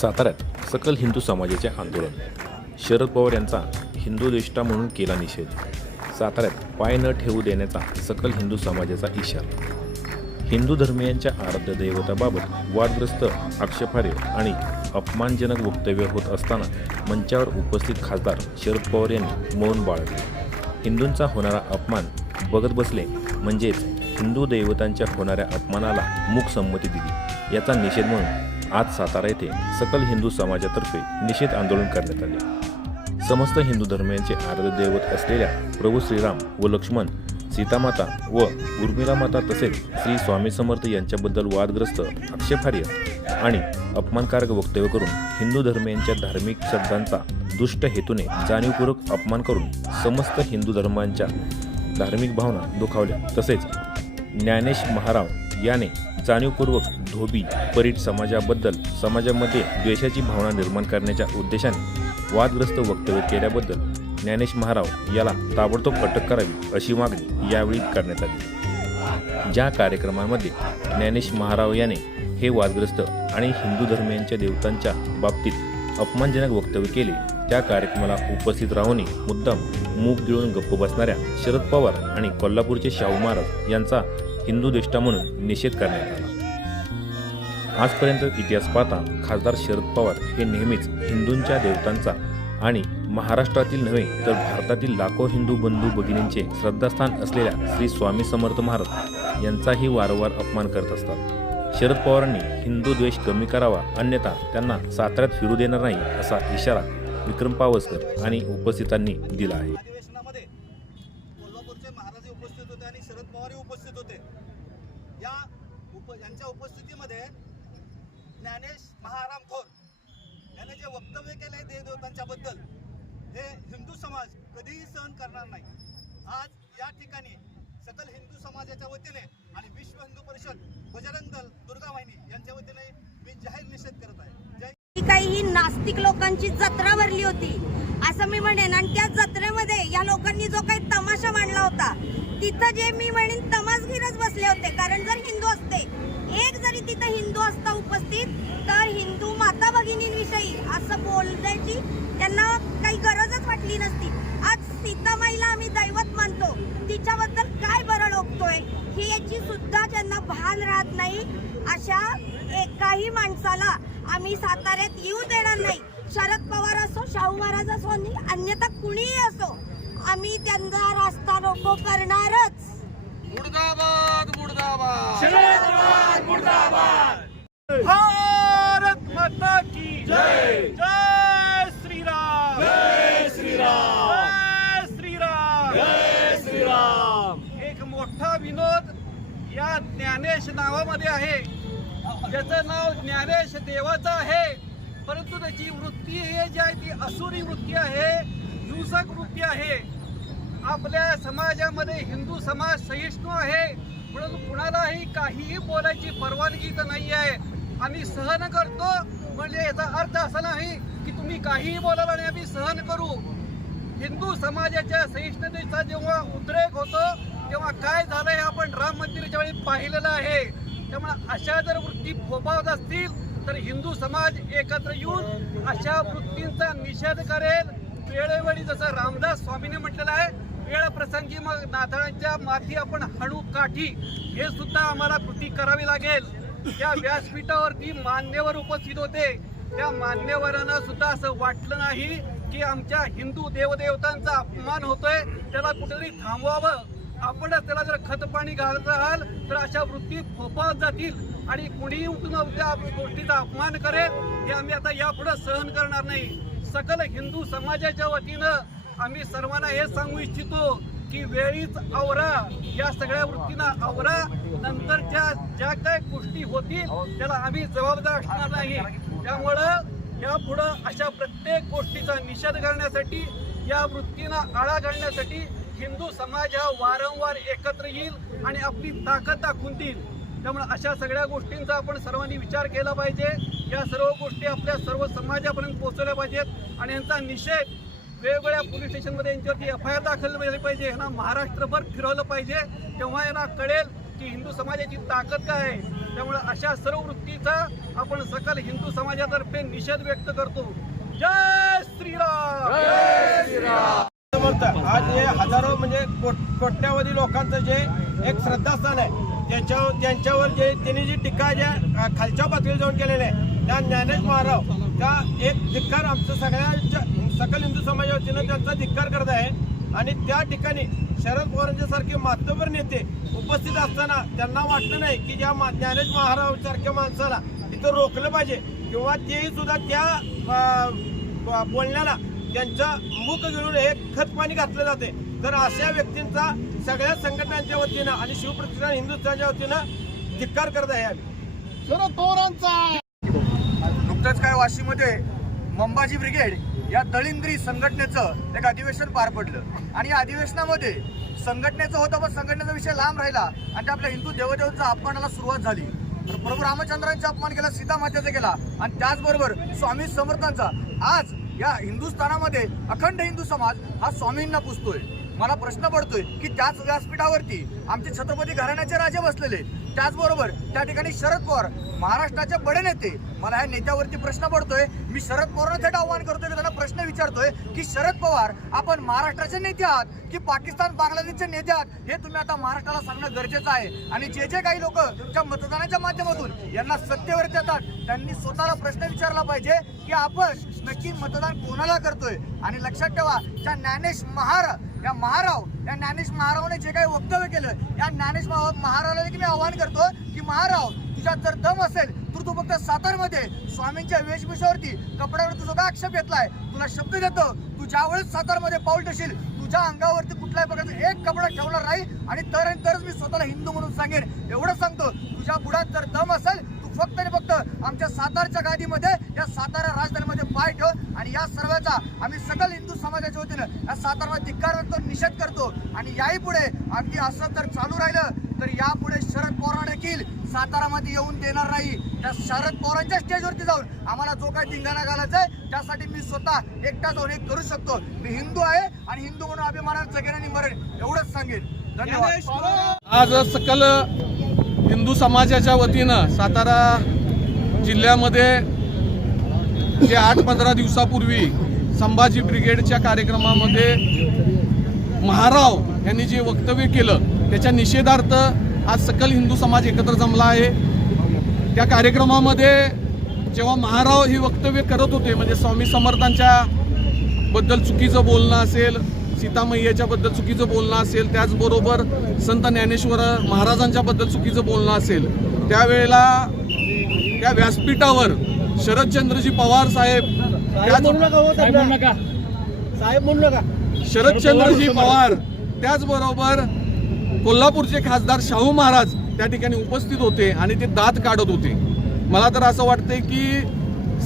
साताऱ्यात सकल हिंदू समाजाचे आंदोलन. शरद पवार यांचा हिंदू देष्टा म्हणून केला निषेध. साताऱ्यात पाय न ठेवू देण्याचा सकल हिंदू समाजाचा इशारा. हिंदू धर्मियांच्या आराध्य दैवताबाबत वादग्रस्त आक्षेपार्ह आणि अपमानजनक वक्तव्य होत असताना मंचावर उपस्थित खासदार शरद पवार यांनी मौन बाळगले. हिंदूंचा होणारा अपमान बघत बसले म्हणजेच हिंदू दैवतांच्या होणाऱ्या अपमानाला मूक संमती दिली. याचा निषेध म्हणून आज सातारा येथे सकल हिंदू समाजातर्फे निषेध आंदोलन करण्यात आले. समस्त हिंदू धर्मियांचे आराध्य दैवत असलेल्या प्रभू श्रीराम व लक्ष्मण सीतामाता व उर्मिला माता तसेच श्री स्वामी समर्थ यांच्याबद्दल वादग्रस्त आक्षेपार्ह आणि अपमानकारक वक्तव्य करून हिंदू धर्मियांच्या धार्मिक श्रद्धांचा दुष्ट हेतूने जाणीवपूर्वक अपमान करून समस्त हिंदू धर्मांच्या धार्मिक भावना दुखावल्या. तसेच ज्ञानेश महाराव याने जाणीवपूर्वक धोबी परीट समाजाबद्दल समाजामध्ये द्वेषाची भावना निर्माण करण्याच्या उद्देशाने वादग्रस्त वक्तव्य केल्याबद्दल ज्ञानेश महाराव याला ताबडतोब अटक करावी अशी मागणी यावेळी करण्यात आली. ज्या कार्यक्रमामध्ये ज्ञानेश महाराव याने हे वादग्रस्त आणि हिंदू धर्मियांच्या देवतांच्या बाबतीत अपमानजनक वक्तव्य केले त्या कार्यक्रमाला उपस्थित राहूनही मुद्दाम मूग गिळून गप्प बसणाऱ्या शरद पवार आणि कोल्हापूरचे शाहू महाराज यांचा हिंदू देष्टा म्हणून निषेध करण्यात आला. आजपर्यंत इतिहास पाहता खासदार शरद पवार हे नेहमीच हिंदूंच्या देवतांचा आणि महाराष्ट्रातील नव्हे तर भारतातील लाखो हिंदू बंधू भगिनींचे श्रद्धास्थान असलेल्या श्री स्वामी समर्थ महाराज यांचाही वारंवार अपमान करत असतात. शरद पवारांनी हिंदू द्वेष कमी करावा अन्यथा त्यांना साताऱ्यात फिरू देणार नाही असा इशारा विक्रम पावसकर आणि उपस्थितांनी दिला आहे. आणि शरद पवारही उपस्थित होते. या उप यांच्या उपस्थितीमध्ये ज्ञानेश महाराम थोर याने जे वक्तव्य केले आहे देवदेवतांच्याबद्दल हे हिंदू समाज कधीही सहन करणार नाही. आज या ठिकाणी सकल हिंदू समाजाच्या वतीने आणि विश्व हिंदू परिषद बजरंग दल दुर्गा वाहिनी यांच्या वतीने मी जाहीर निषेध करत आहे. जय काही ही नास्तिक लोकांची जत्रा भरली होती असं मी म्हणेन. आणि त्या जत्रेमध्ये या लोकांनी जो काही तमाशा मांडला होता तिथं जे मी म्हणेन तमासगीरच बसले होते. कारण जर हिंदू असते एक जरी तिथं हिंदू असता उपस्थित तर हिंदू माता भगिनींविषयी असं बोलण्याची त्यांना काही गरजच वाटली नसती. आज सीतामाईला आम्ही दैवत मानतो. तिच्याबद्दल काय बरं ओकतोय ही याची सुद्धा त्यांना भान राहत नाही अशा एकाही माणसाला आम्ही साताऱ्यात येऊ देणार नाही. शरद पवार असो शाहू महाराज असो आणि अन्यथा कुणीही असो आम्ही त्यांचा रास्ता रोको करणारच. मुर्दाबाद मुर्दाबाद. भारत माता की जय. जय श्रीराम. जय श्रीराम. जय श्रीराम. जय श्रीराम. एक मोठा विनोद या ज्ञानेश नावामध्ये आहे. ज्याचं नाव ज्ञानेश देवाचं आहे. परंतु त्याची वृत्ती हे जी आहे ती असुरी वृत्ती आहे. हिंसक वृत्ती आहे. आपल्या समाजामध्ये हिंदू समाज सहिष्णू आहे. म्हणून कुणालाही काहीही बोलायची परवानगी तर नाही आहे आम्ही सहन करतो. म्हणजे याचा अर्थ असा नाही की तुम्ही काहीही बोलाल आणि आम्ही सहन करू. हिंदू समाजाच्या सहिष्णुतेचा जेव्हा उद्रेक होतो तेव्हा काय झालं हे आपण राम मंदिराच्या वेळी पाहिलेलं आहे. त्यामुळे अशा जर वृत्ती फोपावत असतील तर हिंदू समाज एकत्र येऊन अशा वृत्तींचा निषेध करेल. वेळोवेळी जसं रामदास स्वामीने म्हटलेलं आहे वेळ प्रसंगी मग नाताळांच्या माथी आपण हणू काठी हे सुद्धा आम्हाला कृती करावी लागेल. त्या व्यासपीठावरती मान्यवर उपस्थित होते. त्या मान्यवरांना सुद्धा असं वाटलं नाही की आमच्या हिंदू देवदेवतांचा अपमान होतोय. त्याला कुठेतरी थांबवावं. आपणच त्याला जर खतपाणी घालत राहाल तर अशा वृत्ती फोपावत जातील आणि कुणीही उठून त्या गोष्टीचा अपमान करेल हे आम्ही आता यापुढे सहन करणार नाही. सकल हिंदू समाजाच्या वतीनं आम्ही सर्वांना हे सांगू इच्छितो की वेळीच आवरा. या सगळ्या वृत्तींना आवरा. नंतरच्या ज्या काय गोष्टी होतील त्याला आम्ही जबाबदार असणार नाही. त्यामुळं यापुढं अशा प्रत्येक गोष्टीचा निषेध करण्यासाठी या वृत्तींना आळा घालण्यासाठी हिंदू समाज हा वारंवार एकत्र येईल आणि आपली ताकद दाखवून देईल. त्यामुळे अशा सगळ्या गोष्टींचा आपण सर्वांनी विचार केला पाहिजे. या सर्व गोष्टी आपल्या सर्व समाजापर्यंत पोहोचवल्या पाहिजेत आणि यांचा निषेध वेगवेगळ्या पोलीस स्टेशनमध्ये यांच्यावरती एफ आय आर दाखल झाली पाहिजे यांना महाराष्ट्रभर फिरवलं पाहिजे. तेव्हा यांना कळेल की हिंदू समाजाची ताकद काय आहे. त्यामुळे अशा सर्व वृत्तीचा आपण सकल हिंदू समाजातर्फे निषेध व्यक्त करतो. जय श्रीराम! आज हे हजारो म्हणजे कोट- कोट्यावधी लोकांचं जे एक श्रद्धास्थान आहे त्याच्यावर त्यांच्यावर जे त्यांनी जी टीका ज्या खालच्या पातळीवर जाऊन केलेल्या आहे त्या ज्ञानेश महाराव त्या एक धिक्कार आमचं सगळ्या सकल हिंदू समाजा वतीनं त्यांचा धिक्कार करत आहे. आणि त्या ठिकाणी शरद पवारांच्या सारखे मातबर नेते उपस्थित असताना त्यांना वाटलं नाही की ज्या ज्ञानेश महाराव सारख्या माणसाला तिथं रोखलं पाहिजे. किंवा तेही सुद्धा त्या बोलण्याला त्यांच्या मुख गिळून हे खतपाणी घातलं जाते. तर अशा व्यक्तींचा सगळ्या संघटनांच्या वतीनं आणि शिवप्रतिष्ठान हिंदुस्थानच्या वतीनं धिक्कार करत आहे आम्ही. नुकतंच काय वाशीमध्ये मंबाजी ब्रिगेड या दळिंद्री संघटनेचं एक अधिवेशन पार पडलं. आणि या अधिवेशनामध्ये संघटनेचं होतं पण संघटनेचा विषय लांब राहिला आणि त्या आपल्या हिंदू देवदेवांचा अपमानाला सुरुवात झाली. प्रभू रामचंद्रांचा अपमान केला सीता मातेचा केला आणि त्याचबरोबर स्वामी समर्थांचा. आज या हिंदुस्थानामध्ये अखंड हिंदू समाज हा स्वामींना पुजतोय मला प्रश्न पडतोय की त्याच व्यासपीठावरती आमचे छत्रपती घराण्याचे राजे बसलेले. त्याचबरोबर त्या ठिकाणी शरद पवार महाराष्ट्राचे बडे नेते. मला ह्या नेत्यावरती प्रश्न पडतोय. मी शरद पवारांना थेट आव्हान करतोय की त्यांना प्रश्न विचारतोय की शरद पवार आपण महाराष्ट्राचे नेते आहात की पाकिस्तान बांगलादेशचे नेते आहात? हे तुम्ही आता महाराष्ट्राला सांगणं गरजेचं आहे. आणि जे जे काही लोक त्या मतदानाच्या माध्यमातून यांना सत्तेवरती येतात त्यांनी स्वतःला प्रश्न विचारला पाहिजे की आपण नक्की मतदान कोणाला करतोय? आणि लक्षात ठेवा त्या ज्ञानेश महाराज या महाराव या ज्ञानेश महारावने जे काही वक्तव्य केलं या ज्ञानेश महा- महारावला देखील मी आवाहन करतो की महाराव तुझ्यात जर दम असेल तर तू फक्त सातारमध्ये स्वामींच्या वेशभूषावरती कपड्यावर तुझा का आक्षेप घेतलाय? तुला शब्द देतो तू ज्यावेळेस सातारमध्ये पाऊल ठेशील तुझ्या अंगावरती कुठल्याही प्रकारचा एक कपडा ठेवणार नाही आणि तर आणि तरच मी स्वतःला हिंदू म्हणून सांगेन. एवढं सांगतो तुझ्या बुडात जर दम असेल तू फक्त आणि फक्त आमच्या सातारच्या गादीमध्ये या सातारा राजधानीमध्ये पाय ठेव आणि या सर्वाचा आम्ही सकल हिंदू समाजाच्या वतीनं या सातारामध्ये धिक्कार करतो निषेध करतो. आणि याही पुढे अगदी असं जर चालू राहिलं तर यापुढे शरद पवार देखील सातारामध्ये येऊन देणार नाही. त्या शरद पवारांच्या स्टेजवरती जाऊन आम्हाला जो काही धिंगाणा घालायचा आहे त्यासाठी मी स्वतः एकटा जाऊन एक करू शकतो. मी हिंदू आहे आणि हिंदू म्हणून अभिमानानं जगेन आणि मरेन एवढंच सांगेन. धन्यवाद. आज सकल हिंदू समाजाच्या वतीनं सातारा जिल्ह्यामध्ये जे आठ पंधरा दिवसापूर्वी संभाजी ब्रिगेडच्या कार्यक्रमामध्ये महाराव यांनी जे वक्तव्य केलं त्याच्या निषेधार्थ आज सकल हिंदू समाज एकत्र जमला आहे. त्या कार्यक्रमामध्ये जेव्हा महाराव ही वक्तव्य करत होते म्हणजे स्वामी समर्थांच्या बद्दल चुकीचं बोलणं असेल सीतामय्याच्या बद्दल चुकीचं बोलणं असेल त्याचबरोबर संत ज्ञानेश्वर महाराजांच्या बद्दल चुकीचं बोलणं असेल त्यावेळेला त्या व्यासपीठावर शरदचंद्रजी पवार साहेब. त्याच- शरदचंद्रजी पवार त्याचबरोबर कोल्हापूरचे खासदार शाहू महाराज त्या ठिकाणी उपस्थित होते आणि ते दात काढत होते. मला तर असं वाटतंय की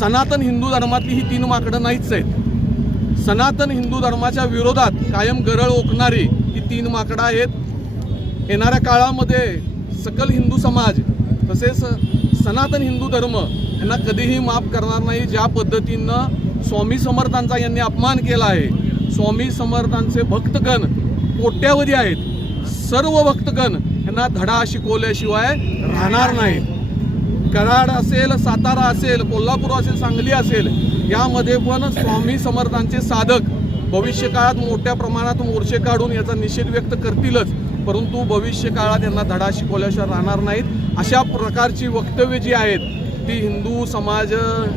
सनातन हिंदू धर्मातली ही तीन माकडं नाहीच आहेत. सनातन हिंदू धर्माच्या विरोधात कायम गरळ ओकणारी ही तीन माकडं आहेत. येणाऱ्या काळामध्ये सकल हिंदू समाज तसेच सनातन हिंदू धर्म यांना कधीही माफ करणार नाही ज्या पद्धतीनं स्वामी समर्थांचा यांनी अपमान केला आहे. स्वामी समर्थांचे भक्तगण कोट्यावधी आहेत. सर्व भक्तगण यांना धडा शिकवल्याशिवाय राहणार नाहीत. कराड असेल सातारा असेल कोल्हापूर असेल सांगली असेल यामध्ये पण स्वामी समर्थांचे साधक भविष्य काळात मोठ्या प्रमाणात मोर्चे काढून याचा निषेध व्यक्त करतीलच. परंतु भविष्य काळात यांना धडा शिकवल्याशिवाय राहणार नाहीत. अशा प्रकारची वक्तव्य जी आहेत की हिंदू समाज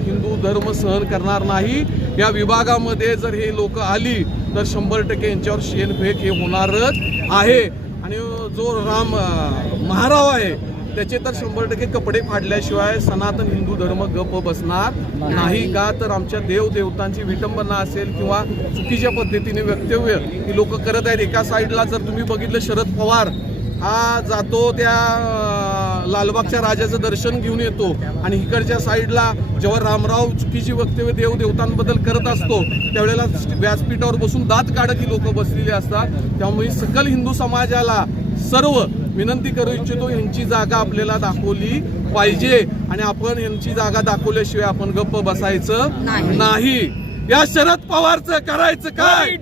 हिंदू धर्म सहन करणार नाही या विभागामध्ये जर हे लोक आली तर शंभर टक्के यांच्यावर शेणफेक हे होणारच आहे. आणि जो राम महाराव आहे त्याचे तर शंभर टक्के कपडे फाडल्याशिवाय सनातन हिंदू धर्म गप बसणार नाही का? तर आमच्या देवदेवतांची विटंबना असेल किंवा चुकीच्या पद्धतीने वक्तव्य ही लोक करत आहेत. एका साईडला जर तुम्ही बघितलं शरद पवार हा जातो त्या लालबागच्या राजाचं दर्शन घेऊन येतो आणि इकडच्या साईडला जेव्हा रामराव चुकीची वक्तव्य देव देवतांबद्दल करत असतो त्यावेळेला व्यासपीठावर बसून दात काढत ही लोक बसलेली असतात. त्यामुळे सकल हिंदू समाजाला सर्व विनंती करू इच्छितो यांची जागा आपल्याला दाखवली पाहिजे आणि आपण यांची जागा दाखवल्याशिवाय आपण गप्प बसायचं नाही. या शरद पवारचं करायचं काय?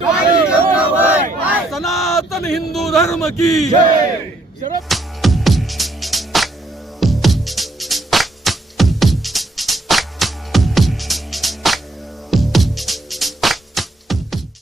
सनातन हिंदू धर्म की